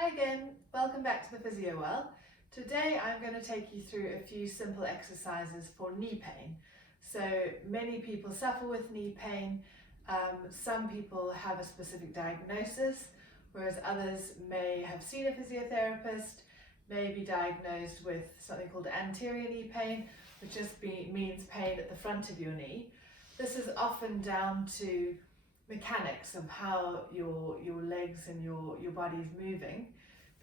Hi again, welcome back to the Physio Well. Today I'm going to take you through a few simple exercises for knee pain. So many people suffer with knee pain. Some people have a specific diagnosis, whereas others may have seen a physiotherapist, may be diagnosed with something called anterior knee pain, which just means pain at the front of your knee. This is often down to mechanics of how your legs and your body is moving.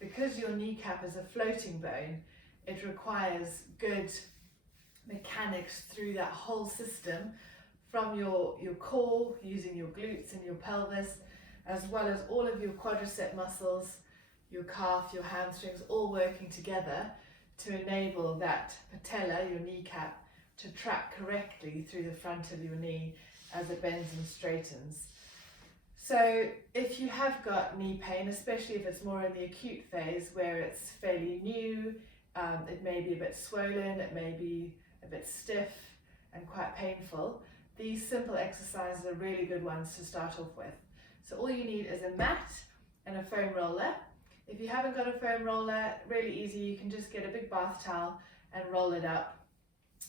Because your kneecap is a floating bone, it requires good mechanics through that whole system, from your core, using your glutes and your pelvis, as well as all of your quadricep muscles, your calf, your hamstrings, all working together to enable that patella, your kneecap, to track correctly through the front of your knee as it bends and straightens. So if you have got knee pain, especially if it's more in the acute phase where it's fairly new, it may be a bit swollen, it may be a bit stiff and quite painful, these simple exercises are really good ones to start off with. So all you need is a mat and a foam roller. If you haven't got a foam roller, really easy, you can just get a big bath towel and roll it up.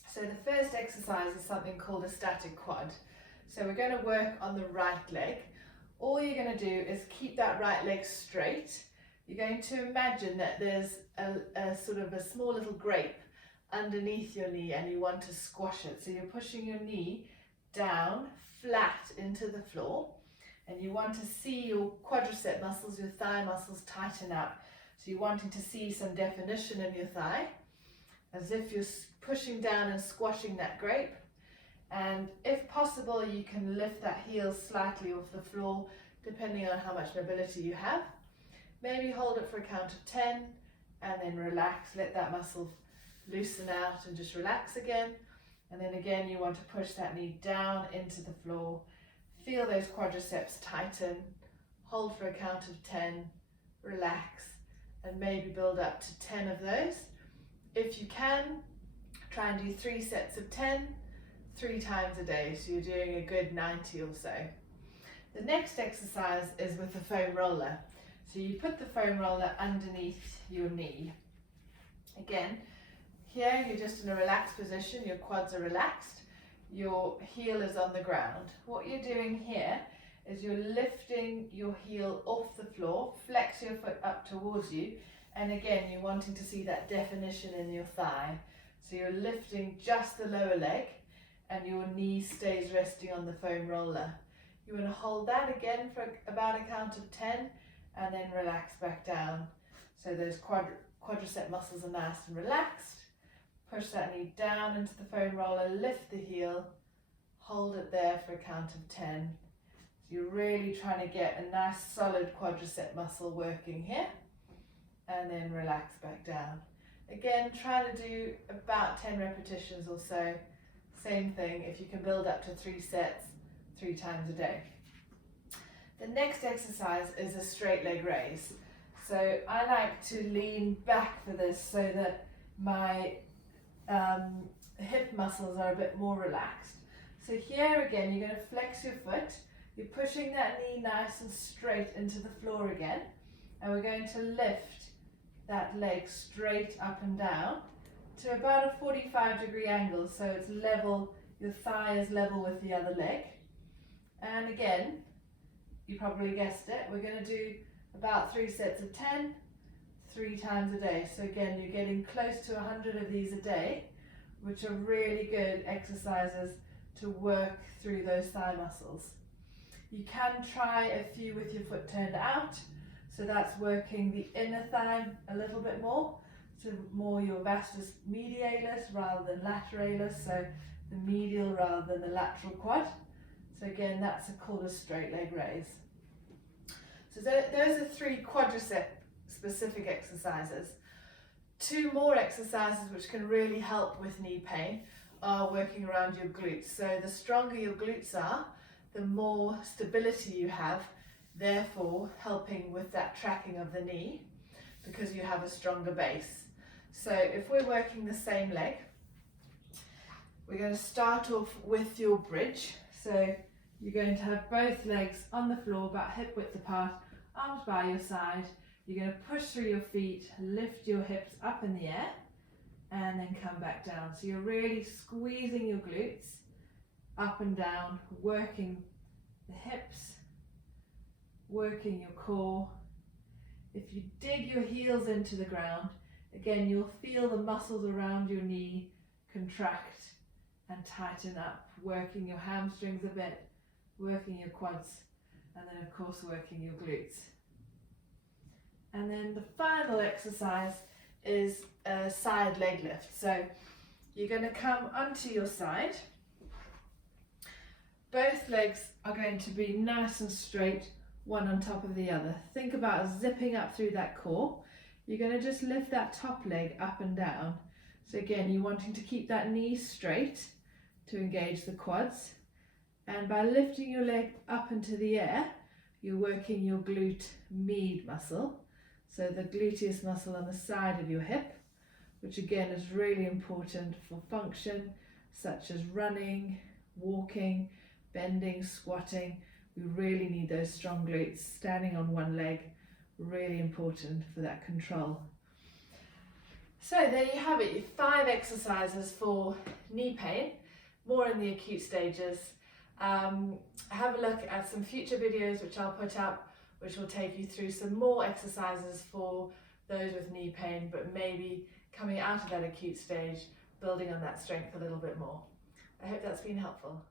So the first exercise is something called a static quad. So we're going to work on the right leg. All you're going to do is keep that right leg straight. You're going to imagine that there's a sort of a small little grape underneath your knee and you want to squash it. So you're pushing your knee down flat into the floor and you want to see your quadricep muscles, your thigh muscles tighten up. So you're wanting to see some definition in your thigh, as if you're pushing down and squashing that grape. And if possible, you can lift that heel slightly off the floor, depending on how much mobility you have. Maybe hold it for a count of 10 and then relax, let that muscle loosen out and just relax again. And then again, you want to push that knee down into the floor, feel those quadriceps tighten, hold for a count of 10, relax, and maybe build up to 10 of those. If you can, try and do 3 sets of 10, 3 times a day, so you're doing a good 90 or so. The next exercise is with the foam roller. So you put the foam roller underneath your knee. Again, here you're just in a relaxed position, your quads are relaxed, your heel is on the ground. What you're doing here is you're lifting your heel off the floor, flex your foot up towards you, and again you're wanting to see that definition in your thigh. So you're lifting just the lower leg and your knee stays resting on the foam roller. You want to hold that again for about a count of 10 and then relax back down. So those quadricep muscles are nice and relaxed. Push that knee down into the foam roller, lift the heel, hold it there for a count of 10. So you're really trying to get a nice solid quadricep muscle working here, and then relax back down. Again, try to do about 10 repetitions or so. Same thing, if you can build up to 3 sets, 3 times a day. The next exercise is a straight leg raise. So I like to lean back for this so that my hip muscles are a bit more relaxed. So here again, you're going to flex your foot. You're pushing that knee nice and straight into the floor again. And we're going to lift that leg straight up and down to about a 45-degree angle, so it's level, your thigh is level with the other leg. And again, you probably guessed it, we're going to do about 3 sets of 10, 3 times a day. So again, you're getting close to 100 of these a day, which are really good exercises to work through those thigh muscles. You can try a few with your foot turned out, so that's working the inner thigh a little bit more. So more your vastus medialis rather than lateralis, so the medial rather than the lateral quad. So again, that's called a straight leg raise. So those are 3 quadricep specific exercises. 2 more exercises which can really help with knee pain are working around your glutes. So the stronger your glutes are, the more stability you have, therefore helping with that tracking of the knee because you have a stronger base. So if we're working the same leg, we're going to start off with your bridge. So you're going to have both legs on the floor about hip width apart, arms by your side. You're going to push through your feet, lift your hips up in the air, and then come back down. So you're really squeezing your glutes up and down, working the hips, working your core. If you dig your heels into the ground, again, you'll feel the muscles around your knee contract and tighten up, working your hamstrings a bit, working your quads, and then of course working your glutes. And then the final exercise is a side leg lift. So you're going to come onto your side. Both legs are going to be nice and straight, one on top of the other. Think about zipping up through that core. You're going to just lift that top leg up and down. So again, you're wanting to keep that knee straight to engage the quads. And by lifting your leg up into the air, you're working your glute med muscle. So the gluteus muscle on the side of your hip, which again is really important for function such as running, walking, bending, squatting. We really need those strong glutes. Standing on one leg, really important for that control. So there you have it, 5 exercises for knee pain, more in the acute stages. Have a look at some future videos which I'll put up, which will take you through some more exercises for those with knee pain, but maybe coming out of that acute stage, building on that strength a little bit more. I hope that's been helpful.